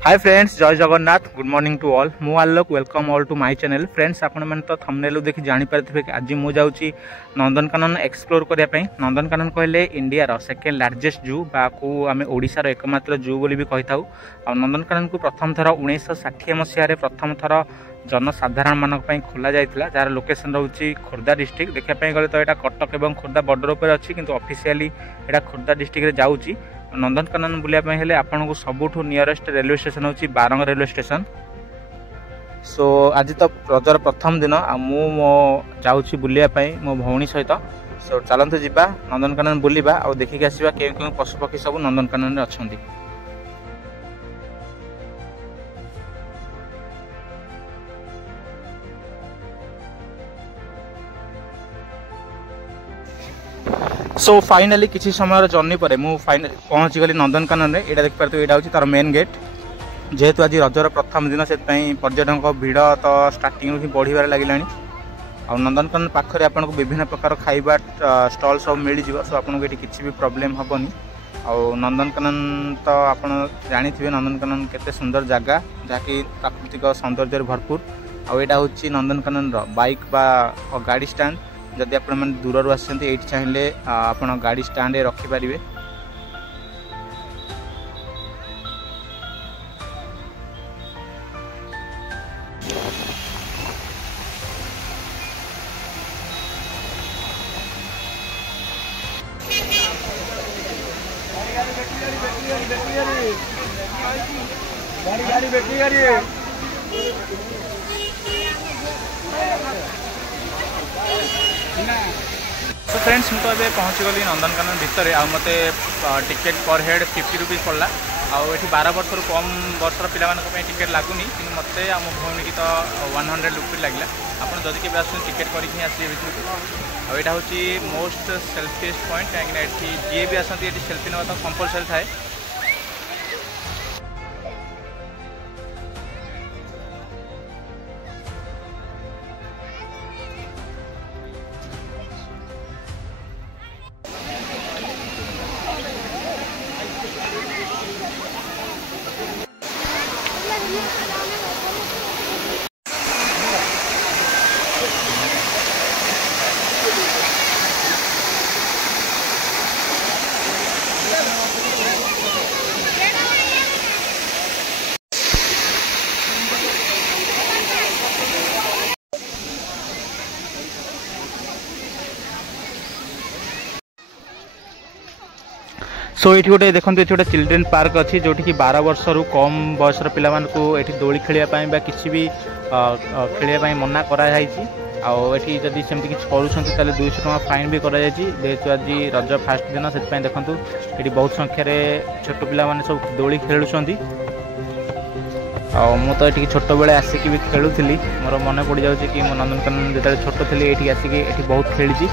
हाय friends, जय Jagannath. Good morning to all. मु Alok, welcome all to my channel. Friends, आपण मैंने तो थंबनेल देखि जानि पारथिबे कि आज मु जाउची नंदनकानन एक्सप्लोर करिया पई। नंदनकानन कहले इंडिया रो सेकेंड लार्जेस्ट जू बाकू आमे ओडिसा रो एकमात्र जू बोली भी कहि थाउ। आ नंदनकानन को प्रथम थर 1960 मसिया रे प्रथम थर जनसाधारण मानक पई खोला जायतिला, जार लोकेशन रहउची खोर्धा डिस्ट्रिक्ट। देखा पई गले तो एटा कटक एवं खोर्धा बॉर्डर ऊपर अछि, किंतु ऑफिशियली एटा खोर्धा डिस्ट्रिक्ट रे जाउची। नंदनकानन बुलिया हेले आपको सबुठू नियरेस्ट रेलवे स्टेशन होची बारंग रेलवे स्टेशन। सो आज तो रजर प्रथम दिन मु जाऊँगी बुलिया मो भौणी सहित। सो चलते जीवा नंदनकानन बुलिबा आ देखिक आसवा के पशुपक्षी सब नंदनकानन अच्छा। सो फाइनाली किसी समय जर्नी पर फाइनाली पहुँची गली नंदनकानन रे। एटा देख पारे यहाँ हूँ तार मेन गेट। जेहेतु आज रजर प्रथम दिन से पर्यटक भीड़ तो स्टार्टिंग ही बढ़िबार लगिलानी। आ नंदनकानन पाखरे आपको विभिन्न प्रकार खाइबा स्टॉल सब मिल जाव। सो आपको ये किसी भी प्रॉब्लम हेनी। आ नंदनकानन तो आप जानी नंदनकानन केते सुंदर जगह जहाँकि प्राकृतिक सौंदर्य भरपूर। आईटा हूँ नंदनकानन बाइक बा गाड़ी स्टैंड। जदि आप दूर आसते ये चाहिए आप गाड़ी स्टैंड रखिपारे। तो फ्रेंड्स, मुझे तो पहुँची गली नंदनकानन भितर। आ मते टिकेट पर हेड 50 रुपीज पड़ला। आठ 12 वर्ष कम वर्षर पे टिकेट लगुनि, कि मत आम भौणी की तो 100 रुपीज लगे। आप जदि के टिकेट करके आसवे भितर। आईटा हूँ मोस्ट सेल्फीस्ट पॉइंट, कहीं जी भी आसती ये सेल्फी ना तो कंपलसरी थाए। सो ये गोटे देखो ये गोटे चिल्ड्रेन पार्क अच्छी जो कि 12 वर्ष रु कम बयसर पिला ये दोली खेलने किसी भी खेलने मना कराई। आठी जदि सेमती किसी करूँ 200 टका फाइन भी कर। जेहेतु आज रज फास्ट दिन से देखूँ ये बहुत संख्यार छोट पिला सब दोली खेलुं। मु तो ये छोट बेले आसिक भी खेलुली। मोर मन पड़ जाऊँ कि मो नंदनकानन जो छोट थी ये आसिक ये बहुत खेली।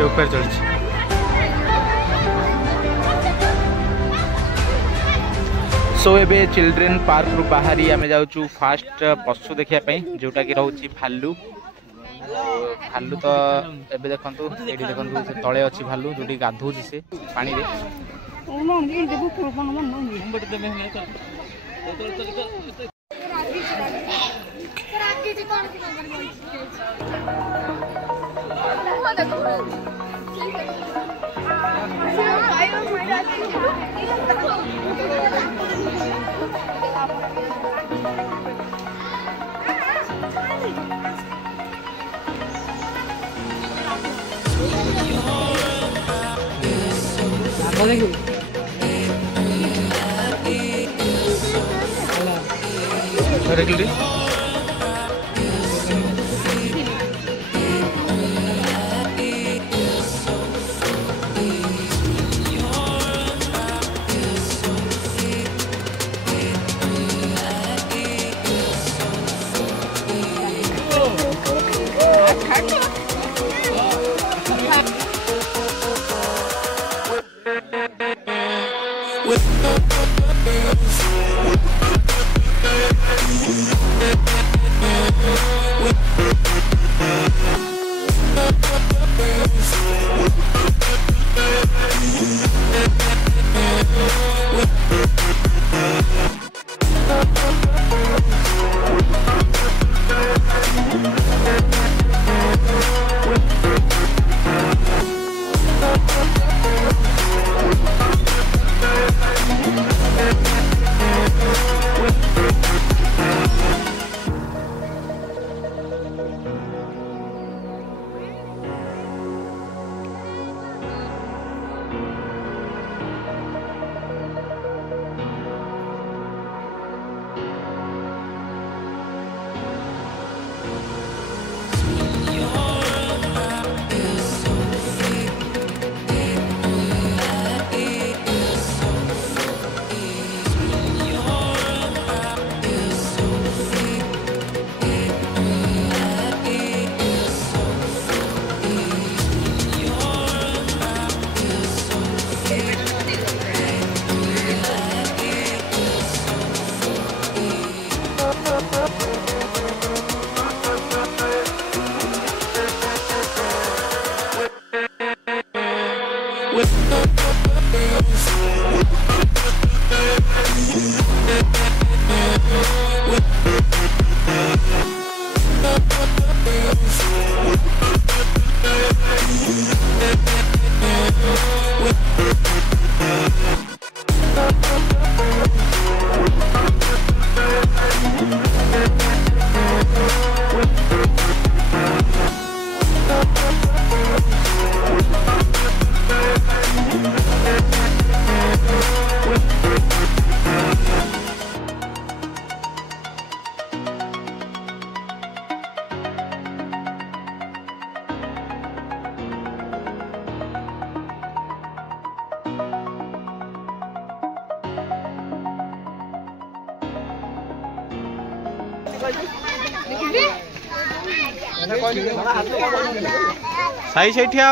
ऊपर चलছি। सो एबे चिल्ड्रेन पार्क रु बाहरी आमे जाउछु फास्ट पशु देखिया जोटा कि रहउची भालू। भालू तो एबे देखंतु एडी देखंतु से तळे अछि भालू जोटी गाधौची से पानी रे। ଦେଖିଲି साई से ठिया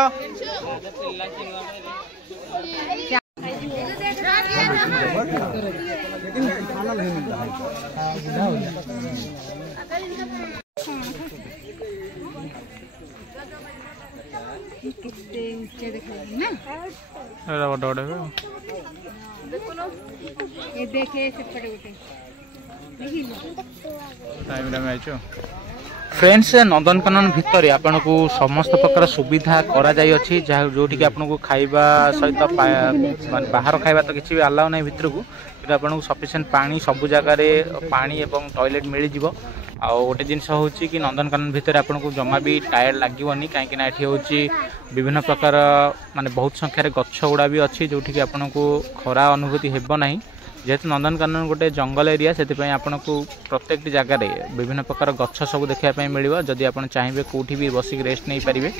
फ्रेंड्स नंदनकानन भितर आपन को समस्त प्रकार सुविधा करा जाई अछि जोटी आपन को खाइबा सहित बाहर खाइबा तो किसी भी अलाउ नहीं भितर को आपन को सफिशिएंट पानी सब जगह रे पानी एवं टॉयलेट मिल जिवो आ गोटे जिनस होची कि नंदनकानन भितर आपन को जमा भी टायर लागोनी कहीं एठी होची विभिन्न प्रकार माने बहुत संख्यार गछ गुड़ा भी अच्छी जोटी कि आपन को खरा अनुभूति हेबो नहीं जेहेतु नंदनकानन गोटे जंगल एरिया से आपन को प्रत्येक जगह रे विभिन्न प्रकार गछ सब देखा मिल जदि आप चाहिए कौटी भी बसिक रेस्ट नहीं पारे।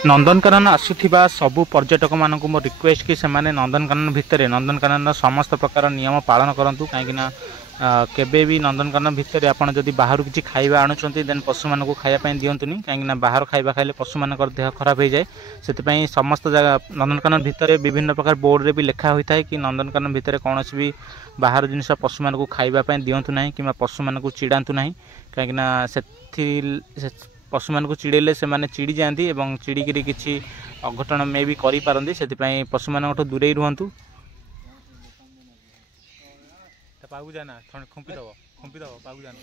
नंदनकानन आसुथिबा सबु पर्यटक मानक मो रिक्वेस्ट कि सेमाने नंदनकानन भितर नंदनकानन समस्त प्रकार नियम पालन करंतु कहीं केबे भी नंदनकानन भितर आपड़ जदि बाहर किसी खाଇବା आणुचंती देन पशु मान को खाइबा दिंतुनि कहीं बाहर खाଇବା खाइले पशु मान देह खराब हो जाए से समस्त जगह नंदनकानन भितर विभिन्न प्रकार बोर्ड रे भी लिखा होता है कि नंदनकानन भितर कौन भी बाहर जिनस पशु मान को खाइबा दिंतु ना कि पशु मान को चिड़ातु ना कहीं पशु मान को चिड़ेले से माने चिड़ी जाती और चिड़िकी किसी अघटन में भी करें से पशु मान दूरे रुहतु पागु जाना खुंपी दब पागु जाना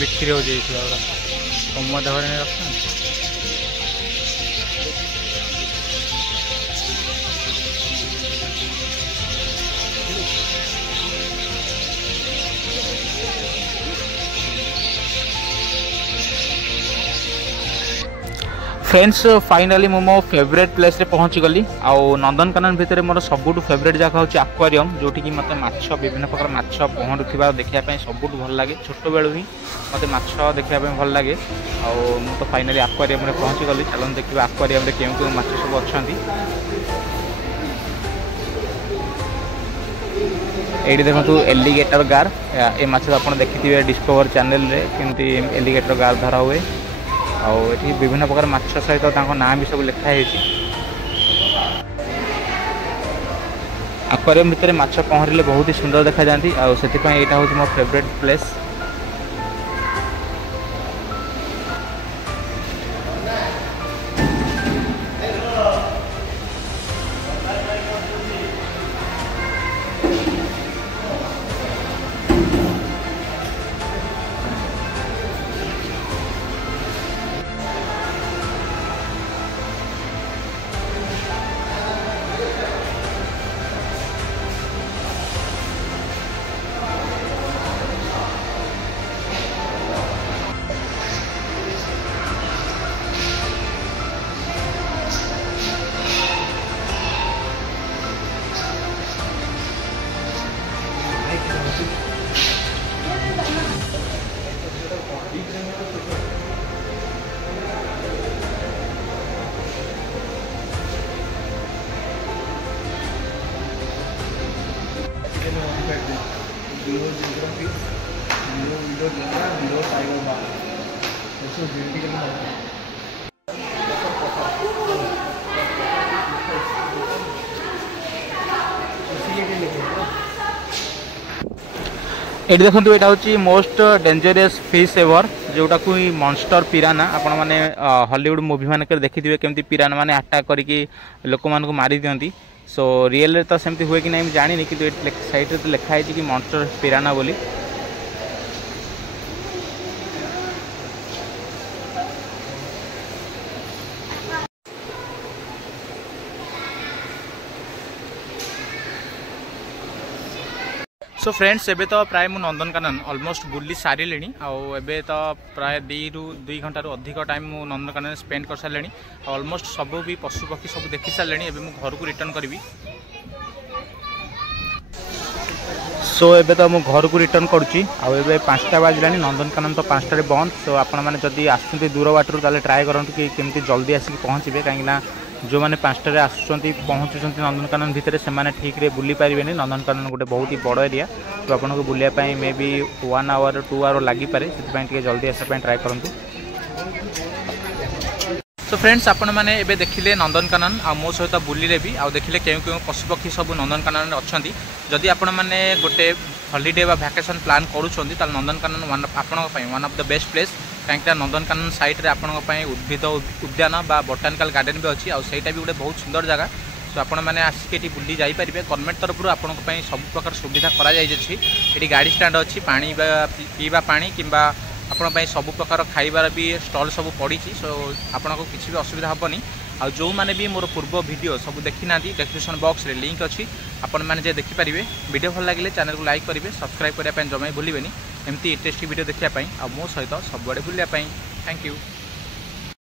बिक्री हो जाए कम दबार नहीं रखना फ्रेंड्स फाइनाली मो फेवरेट प्लेस रे पहुँची गली आउ नंदनकानन भितर मोर सबुठ फेवरेट जगह हूँ आक्वारियम जोटि कि मत माछ विभिन्न प्रकार माछ पहरुवा देखापी सबुठ भल लगे छोट बेलू ही मत माछ देखापी भल लगे आउ तो फाइनाली आक्वारियम रे पहुँची गली चलन देखिए आक्वारियम रे केउं केउं माछ सब अच्छा ये देखो एलिगेटर गार ए माछ आप देखिए डिस्कवर चैनल रे केमती एलिगेटर गार धरा हुए और ये विभिन्न प्रकार माछ सहित ना भी सब लिखाई आक्वारियम भितर माछ पहरिले बहुत ही सुंदर देखा जाती और से यहाँ हूँ मो फेवरेट प्लेस। ये देखो यहाँ हूँ मोस्ट डेंजरियस फिश एवर जोटा को मॉन्स्टर पिराना आपण मैंने हॉलीवुड मूवी मानक देखिए केमती पिराना माने अटैक करके लोक मान मारी दिंती सो रियल तो सेमती हुए कि नहीं जानी कि साइड तो लिखाई कि मॉन्स्टर पिराना बोली। सो फ्रेंड्स एबे तो प्राय मु नंदनकानन ऑलमोस्ट बुली सारे आबे तो प्राय 2 घंटा अधिक टाइम मु नंदनकानन स्पेंड कर सारे ऑलमोस्ट सब भी पशु पक्षी सब देखी सारे एबे मु घर को रिटर्न करी। सो एबे तो मु घर को रिटर्न करुच्ची आबे 5टा बाजला नंदनकानन तो 5टारे बंद। सो आपण मैंने जदि आसुँच दूर बाटर ताले ट्राए करूँ कि केमती जल्दी आसिक पहुँचे कहीं जो मैंने 5टारे आसुँच पहुँचुंट नंदनकानन भितर से ठीक रे बुली पारे। नंदनकानन गोटे बहुत ही बड़ एरिया तो आपको बुलायापी मे बी 1 आवर 2 आवर लगिपे से जल्दी आसापी ट्राए करूँ। तो फ्रेंड्स आपण मैंने एबे देखिले नंदनकानन आ मो सहित बुलिले भी आ देखिले केउ केउ पशुपक्षी सब नंदनकानन अच्छी जदि आपण मैंने गोटे हॉलिडे बा वैकेशन प्लान करूछंती ताल Nandankanan one of the best place कहीं नंदनकानन साइड रे आपण उद्भिद उद्यान बा बोटानिकल गार्डन भी अच्छी आ सेटा भी गोटे बहुत सुंदर जगह। तो आपण मैंने आसिक बुली जापर गवर्नमेंट तरफ आपण सब प्रकार सुविधा कर गाड़ी स्टैंड अच्छी पानी पीवा पानी किंबा आपण सब प्रकार खाइबार भी स्टॉल सब पड़ी सो आपन को किसी भी असुविधा हेनी आ जो मैंने भी मोर पूर्व वीडियो सब देखी ना डिस्क्रिप्शन बॉक्स रे लिंक अच्छी आपण मैंने जे देखि पारिबे। वीडियो भल लगे चैनल को लाइक करेंगे, सब्सक्राइब करने जमा भूलें एमती इंटरेस्टिंग वीडियो देखापी आ मो सहित सब बुआड़े बुलायापी। Thank you.